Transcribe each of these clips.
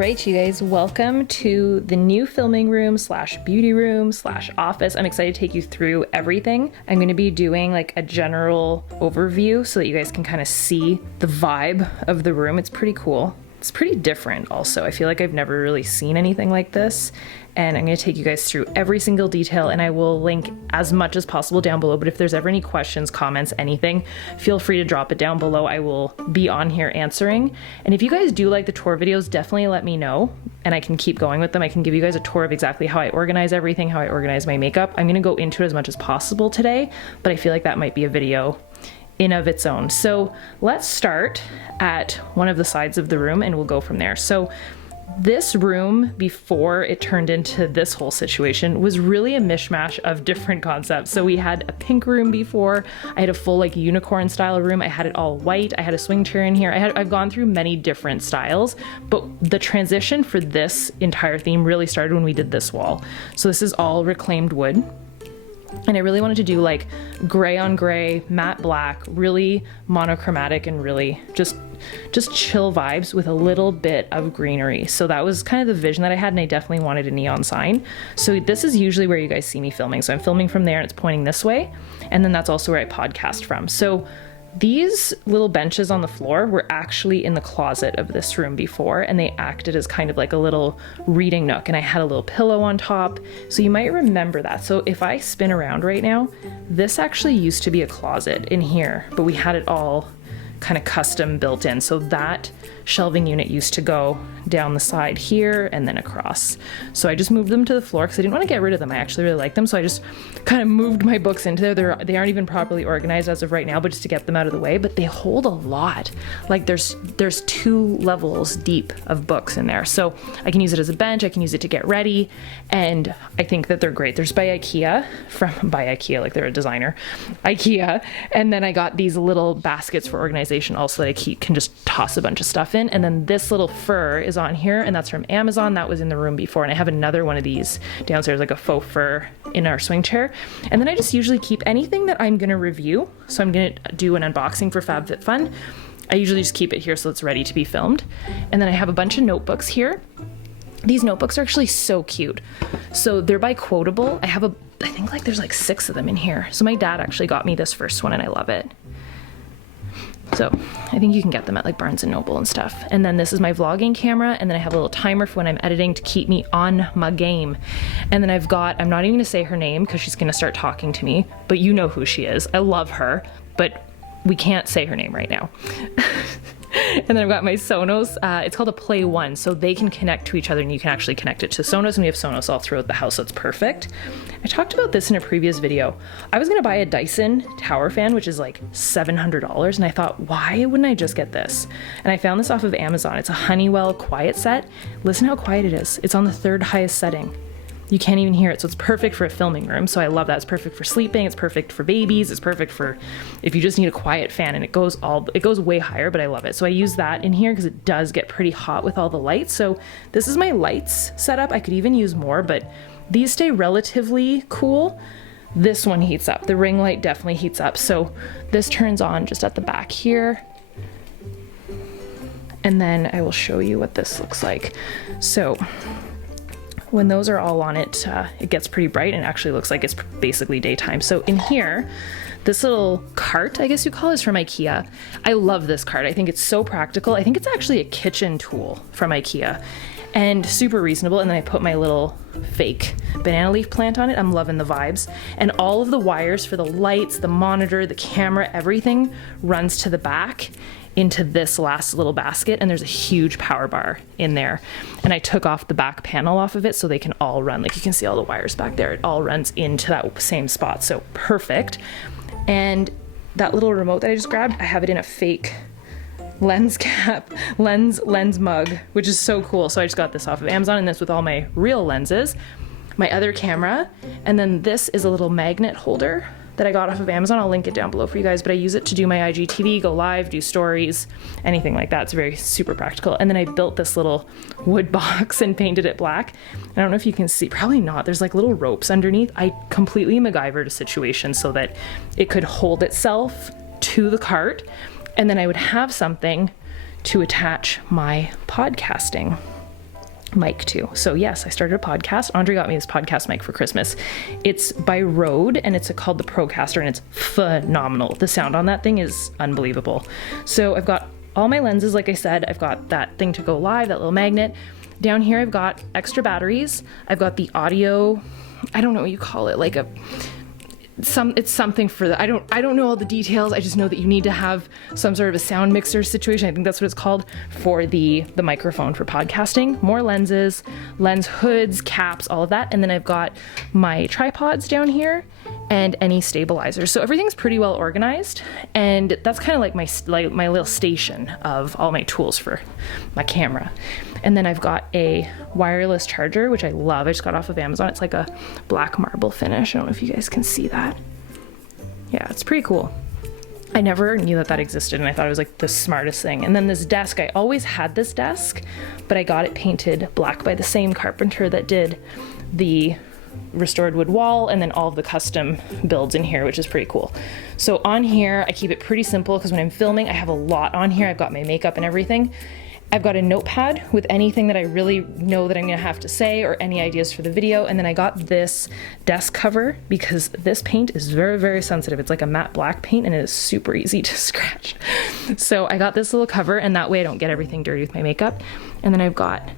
right, you guys, welcome to the new filming room slash beauty room slash office. I'm excited to take you through everything. I'm going to be doing like a general overview so that you guys can kind of see the vibe of the room. It's pretty cool. It's pretty different also. I feel like I've never really seen anything like this, and I'm going to take you guys through every single detail, and I will link as much as possible down below. But if there's ever any questions, comments, anything, feel free to drop it down below. I will be on here answering. And if you guys do like the tour videos, definitely let me know and I can keep going with them. I can give you guys a tour of exactly how I organize everything, how I organize my makeup. I'm going to go into it as much as possible today, but I feel like that might be a video in of its own. So let's start at one of the sides of the room and we'll go from there. So this room, before it turned into this whole situation, was really a mishmash of different concepts. So we had a pink room before, I had a full like unicorn style room, I had it all white, I had a swing chair in here, I've gone through many different styles, but the transition for this entire theme really started when we did this wall. So this is all reclaimed wood. And I really wanted to do like gray on gray, matte black, really monochromatic and really just chill vibes with a little bit of greenery. So that was kind of the vision that I had, and I definitely wanted a neon sign. So this is usually where you guys see me filming. So I'm filming from there and it's pointing this way. And then that's also where I podcast from. So these little benches on the floor were actually in the closet of this room before, and they acted as kind of like a little reading nook, and I had a little pillow on top. So you might remember that. So if I spin around right now, this actually used to be a closet in here, but we had it all kind of custom built in. So that shelving unit used to go down the side here and then across. So I just moved them to the floor because I didn't want to get rid of them. I actually really like them. So I just kind of moved my books into there. They aren't even properly organized as of right now, but just to get them out of the way. But they hold a lot. Like there's 2 levels deep of books in there. So I can use it as a bench. I can use it to get ready. And I think that they're great. There's by Ikea, like they're a designer, Ikea. And then I got these little baskets for organization also that I can just toss a bunch of stuff in. And then this little fur is on here, and that's from Amazon. That was in the room before, and I have another one of these downstairs, like a faux fur in our swing chair. And then I just usually keep anything that I'm gonna review. So I'm gonna do an unboxing for FabFitFun. I usually just keep it here so it's ready to be filmed. And then I have a bunch of notebooks here. These notebooks are actually so cute. So they're by Quotable. I think like there's like 6 of them in here. So my dad actually got me this first one and I love it. So I think you can get them at like Barnes & Noble and stuff. And then this is my vlogging camera. And then I have a little timer for when I'm editing to keep me on my game. And then I'm not even gonna say her name because she's gonna start talking to me, but you know who she is. I love her, but we can't say her name right now. And then I've got my Sonos. It's called a Play One, so they can connect to each other and you can actually connect it to Sonos, and we have Sonos all throughout the house, so it's perfect. I talked about this in a previous video. I was gonna buy a Dyson Tower Fan, which is like $700, and I thought, why wouldn't I just get this? And I found this off of Amazon. It's a Honeywell quiet set. Listen how quiet it is. It's on the 3rd highest setting. You can't even hear it, so it's perfect for a filming room. So I love that. It's perfect for sleeping, it's perfect for babies, it's perfect for if you just need a quiet fan, and it goes way higher, but I love it. So I use that in here because it does get pretty hot with all the lights. So this is my lights setup. I could even use more, but these stay relatively cool. This one heats up. The ring light definitely heats up. So this turns on just at the back here. And then I will show you what this looks like. So when those are all on it, it gets pretty bright and actually looks like it's basically daytime. So in here, this little cart, I guess you call it, is from Ikea. I love this cart. I think it's so practical. I think it's actually a kitchen tool from Ikea and super reasonable. And then I put my little fake banana leaf plant on it. I'm loving the vibes. And all of the wires for the lights, the monitor, the camera, everything runs to the back into this last little basket, and there's a huge power bar in there. And I took off the back panel off of it so they can all run, like you can see all the wires back there, it all runs into that same spot, so perfect. And that little remote that I just grabbed, I have it in a fake lens cap, lens mug, which is so cool. So I just got this off of Amazon, and this with all my real lenses, my other camera, and then this is a little magnet holder that I got off of Amazon. I'll link it down below for you guys, but I use it to do my IGTV, go live, do stories, anything like that. It's very super practical. And then I built this little wood box and painted it black. I don't know if you can see, probably not. There's like little ropes underneath. I completely MacGyvered a situation so that it could hold itself to the cart, and then I would have something to attach my podcasting mic too. So yes, I started a podcast. Andre got me this podcast mic for Christmas. It's by Rode and it's called the Procaster and it's phenomenal. The sound on that thing is unbelievable. So I've got all my lenses, like I said. I've got that thing to go live, that little magnet. Down here I've got extra batteries. I've got the audio, I don't know what you call it, like it's something for the, I don't know all the details. I just know that you need to have some sort of a sound mixer situation. I think that's what it's called for the microphone for podcasting. More lenses, lens hoods, caps, all of that. And then I've got my tripods down here and any stabilizers. So everything's pretty well organized. And that's kind of like my little station of all my tools for my camera. And then I've got a wireless charger, which I love. I just got off of Amazon. It's like a black marble finish. I don't know if you guys can see that. Yeah, it's pretty cool. I never knew that existed and I thought it was like the smartest thing. And then this desk, I always had this desk, but I got it painted black by the same carpenter that did the restored wood wall and then all of the custom builds in here, which is pretty cool. So on here, I keep it pretty simple because when I'm filming, I have a lot on here. I've got my makeup and everything. I've got a notepad with anything that I really know that I'm gonna have to say or any ideas for the video. And then I got this desk cover because this paint is very, very sensitive. It's like a matte black paint and it is super easy to scratch. So I got this little cover and that way I don't get everything dirty with my makeup. And then I've got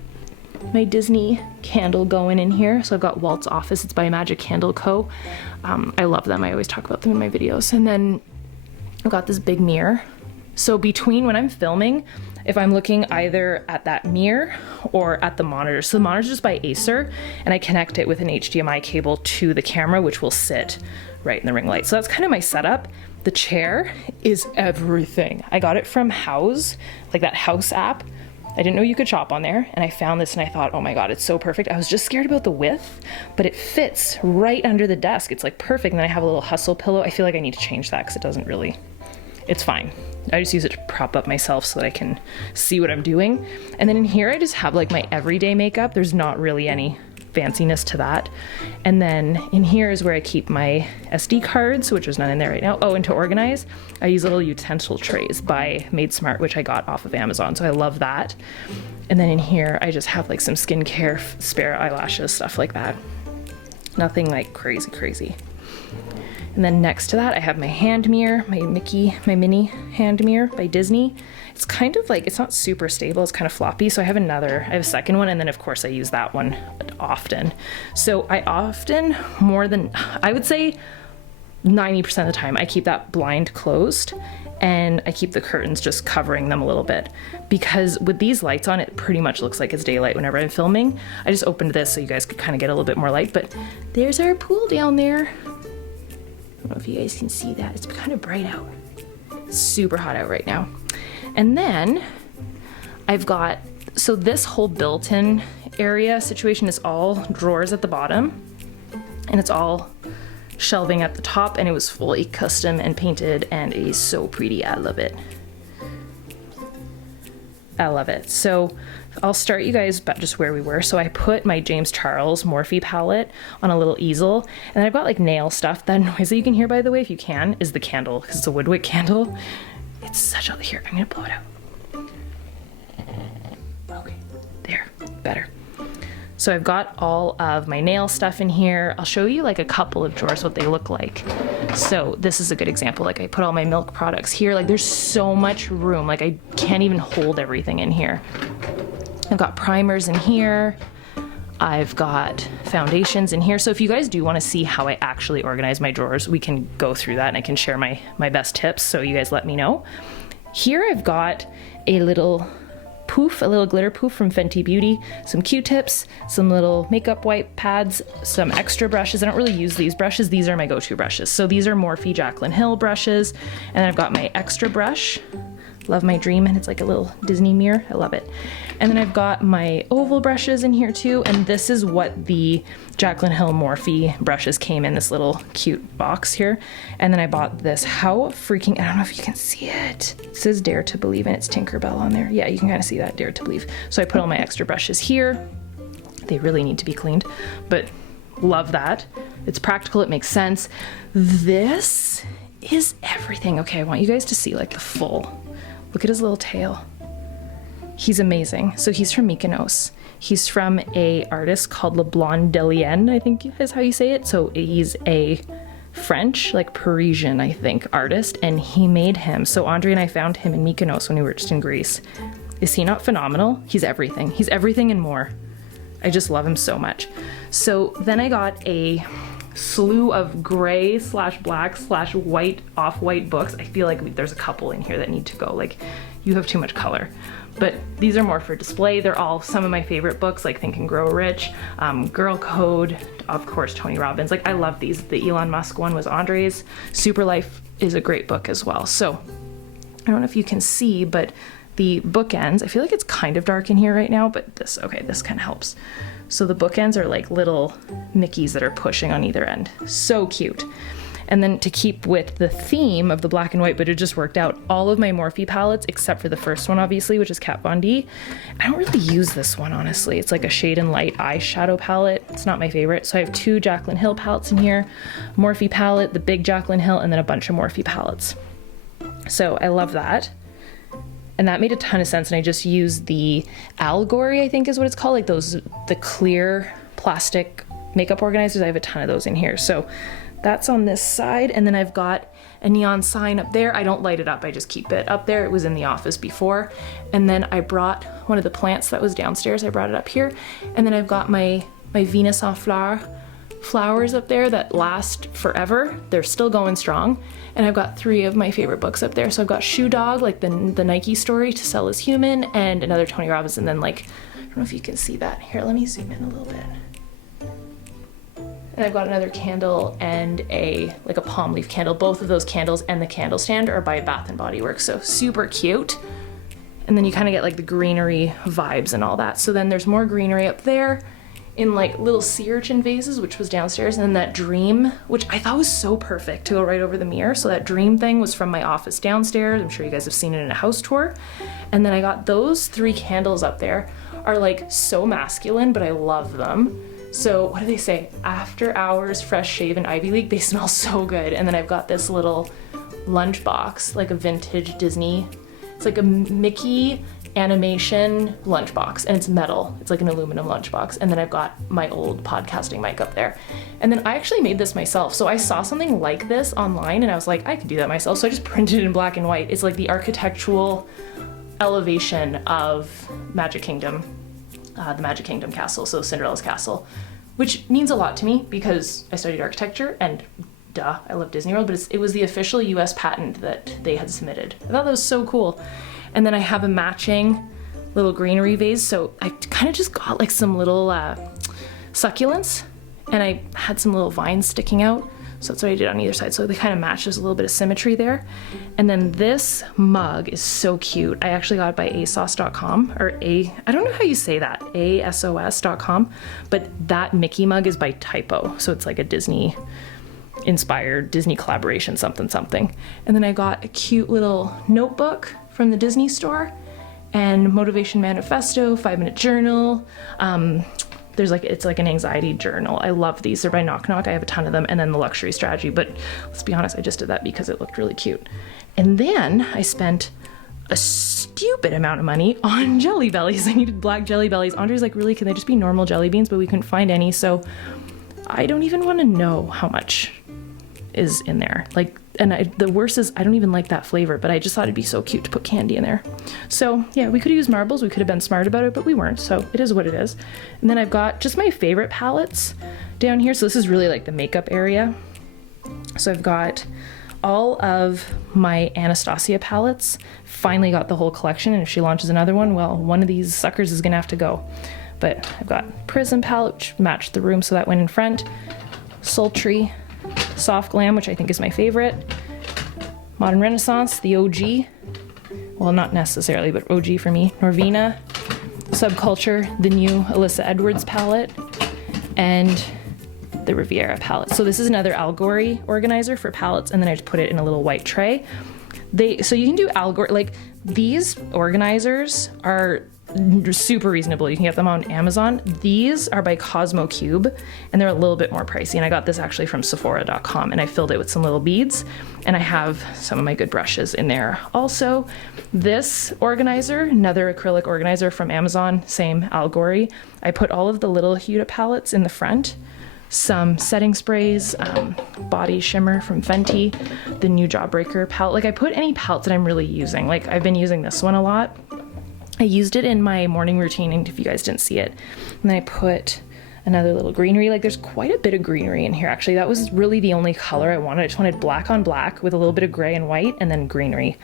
my Disney candle going in here. So I've got Walt's Office. It's by Magic Candle Co. I love them. I always talk about them in my videos. And then I've got this big mirror. So between when I'm filming, if I'm looking either at that mirror or at the monitor. So the monitor's just by Acer and I connect it with an HDMI cable to the camera, which will sit right in the ring light. So that's kind of my setup. The chair is everything. I got it from House, like that House app. I didn't know you could shop on there and I found this and I thought, oh my God, it's so perfect. I was just scared about the width, but it fits right under the desk. It's like perfect. And then I have a little Hustle pillow. I feel like I need to change that because it doesn't really, it's fine. I just use it to prop up myself so that I can see what I'm doing. And then in here, I just have like my everyday makeup. There's not really any fanciness to that. And then in here is where I keep my SD cards, which is not in there right now. Oh, and to organize, I use little utensil trays by Made Smart, which I got off of Amazon. So I love that. And then in here, I just have like some skincare, spare eyelashes, stuff like that. Nothing like crazy, crazy. And then next to that, I have my hand mirror, my mini hand mirror by Disney. It's kind of like, it's not super stable, it's kind of floppy. So I have a second one. And then of course I use that one often. So I often, I would say 90% of the time, I keep that blind closed and I keep the curtains just covering them a little bit because with these lights on, it pretty much looks like it's daylight whenever I'm filming. I just opened this so you guys could kind of get a little bit more light, but there's our pool down there. I don't know if you guys can see that. It's kind of bright out. It's super hot out right now. And then I've got, so this whole built-in area situation is all drawers at the bottom and it's all shelving at the top and it was fully custom and painted and it is so pretty. I love it. I love it. So I'll start you guys back just where we were. So I put my James Charles Morphe palette on a little easel and then I've got like nail stuff. That noise that you can hear, by the way, if you can, is the candle because it's a woodwick candle. It's such a, here, I'm gonna blow it out. Okay, there, better. So I've got all of my nail stuff in here. I'll show you like a couple of drawers, what they look like. So this is a good example. Like I put all my milk products here. Like there's so much room. Like I can't even hold everything in here. I've got primers in here. I've got foundations in here. So if you guys do want to see how I actually organize my drawers, we can go through that and I can share my best tips. So you guys let me know. Here I've got a little poof, a little glitter poof from Fenty Beauty, some Q-tips, some little makeup wipe pads, some extra brushes. I don't really use these brushes. These are my go-to brushes. So these are Morphe Jaclyn Hill brushes. And then I've got my extra brush. Love my Dream, and it's like a little Disney mirror. I love it. And then I've got my oval brushes in here too, and this is what the Jaclyn Hill Morphe brushes came in, this little cute box here. And then I bought this, how freaking, I don't know if you can see it. It says Dare to Believe, and it's Tinkerbell on there. Yeah, you can kind of see that, Dare to Believe. So I put all my extra brushes here. They really need to be cleaned, but love that. It's practical, it makes sense. This is everything. Okay, I want you guys to see like the full. Look at his little tail. He's amazing. So he's from Mykonos. He's from a artist called Le Blondelien, I think is how you say it. So he's a French, like Parisian, I think, artist, and he made him. So Andre and I found him in Mykonos when we were just in Greece. Is he not phenomenal? He's everything. He's everything and more. I just love him so much. So then I got a slew of gray / black / white, off-white books. I feel like there's a couple in here that need to go. Like, you have too much color. But these are more for display. They're all some of my favorite books, like Think and Grow Rich, Girl Code, of course, Tony Robbins. Like, I love these. The Elon Musk one was Andre's. Super Life is a great book as well. So I don't know if you can see, but the bookends, I feel like it's kind of dark in here right now, but this kind of helps. So the bookends are like little Mickeys that are pushing on either end. So cute. And then to keep with the theme of the black and white, but it just worked out, all of my Morphe palettes, except for the first one, obviously, which is Kat Von D. I don't really use this one, honestly. It's like a shade and light eyeshadow palette. It's not my favorite. So I have 2 Jaclyn Hill palettes in here, Morphe palette, the big Jaclyn Hill, and then a bunch of Morphe palettes. So I love that. And that made a ton of sense. And I just used the Allegory, I think is what it's called, like the clear plastic makeup organizers. I have a ton of those in here. So that's on this side. And then I've got a neon sign up there. I don't light it up, I just keep it up there. It was in the office before. And then I brought one of the plants that was downstairs. I brought it up here. And then I've got my Venus en flowers up there that last forever. They're still going strong. And I've got 3 of my favorite books up there. So I've got Shoe Dog, like the Nike story, To Sell Is Human, and another Tony Robbins. And then, like, I don't know if you can see that. Here, let me zoom in a little bit. And I've got another candle and a palm leaf candle. Both of those candles and the candle stand are by Bath & Body Works, so super cute. And then you kind of get like the greenery vibes and all that. So then there's more greenery up there in like little sea urchin vases, which was downstairs. And then that dream, which I thought was so perfect to go right over the mirror. So that dream thing was from my office downstairs. I'm sure you guys have seen it in a house tour. And then I got those 3 candles up there, are like so masculine, but I love them. So what do they say? After hours, fresh shaven Ivy League. They smell so good. And then I've got this little lunchbox, like a vintage Disney. It's like a Mickey animation lunchbox, and it's metal. It's like an aluminum lunchbox. And then I've got my old podcasting mic up there. And then I actually made this myself. So I saw something like this online and I was like, I could do that myself. So I just printed it in black and white. It's like the architectural elevation of Magic Kingdom. The Magic Kingdom castle, so Cinderella's castle, which means a lot to me because I studied architecture and duh, I love Disney World, but it was the official US patent that they had submitted. I thought that was so cool. And then I have a matching little greenery vase, so I kind of just got like some little succulents, and I had some little vines sticking out. So that's what I did on either side. So they kind of match. There's a little bit of symmetry there. And then this mug is so cute. I actually got it by asos.com, or I don't know how you say that, asos.com, but that Mickey mug is by Typo. So it's like a Disney inspired Disney collaboration, something. And then I got a cute little notebook from the Disney store and motivation manifesto, 5-minute journal. It's like an anxiety journal. I love these. They're by Knock Knock. I have a ton of them. And then the luxury strategy. But let's be honest, I just did that because it looked really cute. And then I spent a stupid amount of money on Jelly Bellies. I needed black Jelly Bellies. Andre's like, really, can they just be normal jelly beans? But we couldn't find any. So I don't even want to know how much is in there. The worst is I don't even like that flavor, but I just thought it'd be so cute to put candy in there. So yeah, we could have used marbles. We could have been smart about it, but we weren't. So it is what it is. And then I've got just my favorite palettes down here. So this is really like the makeup area. So I've got all of my Anastasia palettes. Finally got the whole collection. And if she launches another one, well, one of these suckers is gonna have to go. But I've got Prism palette, which matched the room, so that went in front. Sultry Soft Glam, which I think is my favorite. Modern Renaissance, the OG. Well, not necessarily, but OG for me. Norvina, Subculture, the new Alyssa Edwards palette, and the Riviera palette. So this is another Allegory organizer for palettes, and then I just put it in a little white tray. So you can do Allegory, like these organizers are super reasonable. You can get them on Amazon. These are by Cosmo Cube, and they're a little bit more pricey. And I got this actually from Sephora.com, and I filled it with some little beads, and I have some of my good brushes in there. Also, this organizer, another acrylic organizer from Amazon, same allegory. I put all of the little Huda palettes in the front, some setting sprays, body shimmer from Fenty, the new Jawbreaker palette. Like I put any palettes that I'm really using. Like I've been using this one a lot. I used it in my morning routine, and if you guys didn't see it. And then I put another little greenery. Like there's quite a bit of greenery in here actually. That was really the only color I wanted. I just wanted black on black with a little bit of gray and white, and then greenery.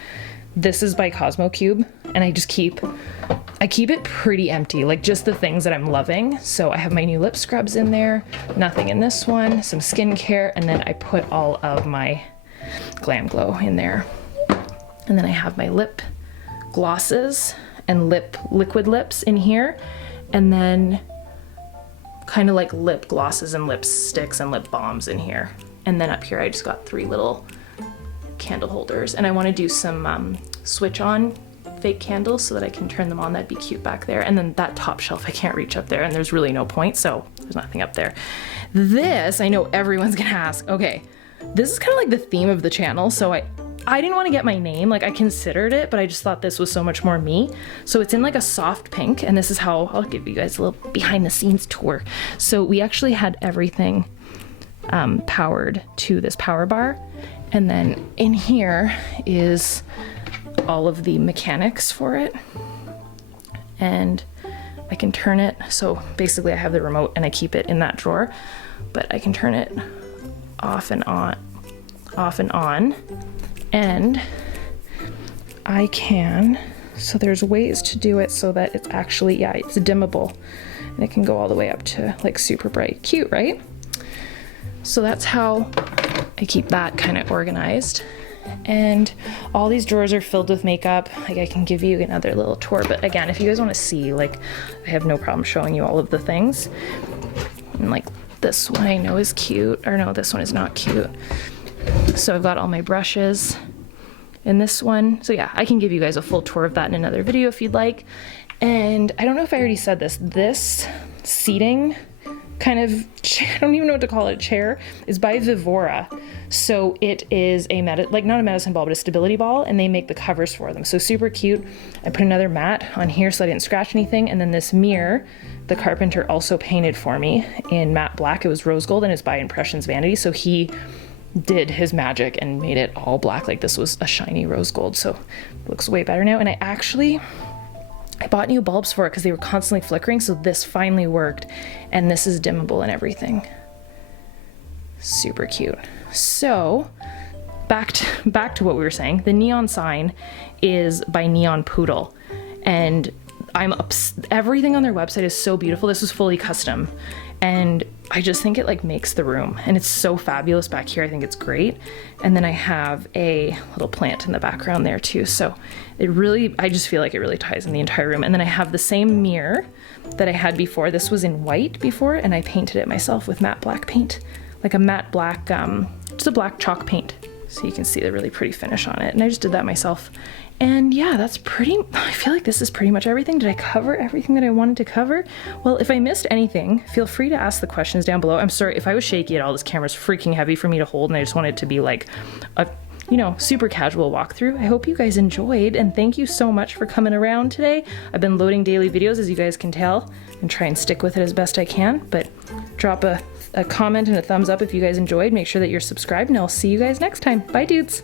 This is by Cosmo Cube, and I keep it pretty empty, like just the things that I'm loving. So I have my new lip scrubs in there, nothing in this one, some skincare, and then I put all of my Glam Glow in there. And then I have my lip glosses and liquid lips in here, and then kind of like lip glosses and lipsticks and lip balms in here. And then up here I just got 3 little candle holders, and I want to do some switch on fake candles so that I can turn them on. That'd be cute back there. And then that top shelf, I can't reach up there, and there's really no point, so there's nothing up there. This, I know everyone's gonna ask, okay, this is kind of like the theme of the channel, so I didn't want to get my name, like I considered it, but I just thought this was so much more me. So it's in like a soft pink, and this is how, I'll give you guys a little behind the scenes tour. So we actually had everything powered to this power bar, and then in here is all of the mechanics for it, and I can turn it. So basically I have the remote and I keep it in that drawer, but I can turn it off and on, and I can, so there's ways to do it so that it's actually, yeah, it's dimmable, and it can go all the way up to like super bright. Cute, right? So that's how I keep that kind of organized. And all these drawers are filled with makeup. Like I can give you another little tour, but again, if you guys want to see, like I have no problem showing you all of the things. And like this one I know is cute, or no, this one is not cute. So I've got all my brushes in this one. So yeah, I can give you guys a full tour of that in another video if you'd like. And I don't know if I already said this seating kind of, I don't even know what to call it, chair, is by Vivora. So it is a like not a medicine ball, but a stability ball, and they make the covers for them. So super cute. I put another mat on here so I didn't scratch anything, and then this mirror, the carpenter also painted for me in matte black. It was rose gold, and it's by Impressions Vanity. So he did his magic and made it all black. Like this was a shiny rose gold, so it looks way better now. And I bought new bulbs for it because they were constantly flickering, so this finally worked, and this is dimmable and everything. Super cute. So back to what we were saying. The neon sign is by Neon Poodle, and everything on their website is so beautiful. This was fully custom, and I just think it like makes the room, and it's so fabulous back here. I think it's great. And then I have a little plant in the background there too, so I just feel like it really ties in the entire room. And then I have the same mirror that I had before. This was in white before, and I painted it myself with matte black paint, like a matte black, just a black chalk paint, so you can see the really pretty finish on it. And I just did that myself. And yeah, I feel like this is pretty much everything. Did I cover everything that I wanted to cover? Well, if I missed anything, feel free to ask the questions down below. I'm sorry if I was shaky at all. This camera's freaking heavy for me to hold, and I just wanted it to be like a, super casual walkthrough. I hope you guys enjoyed, and thank you so much for coming around today. I've been loading daily videos, as you guys can tell, and try and stick with it as best I can, but drop a comment and a thumbs up if you guys enjoyed. Make sure that you're subscribed, and I'll see you guys next time. Bye, dudes.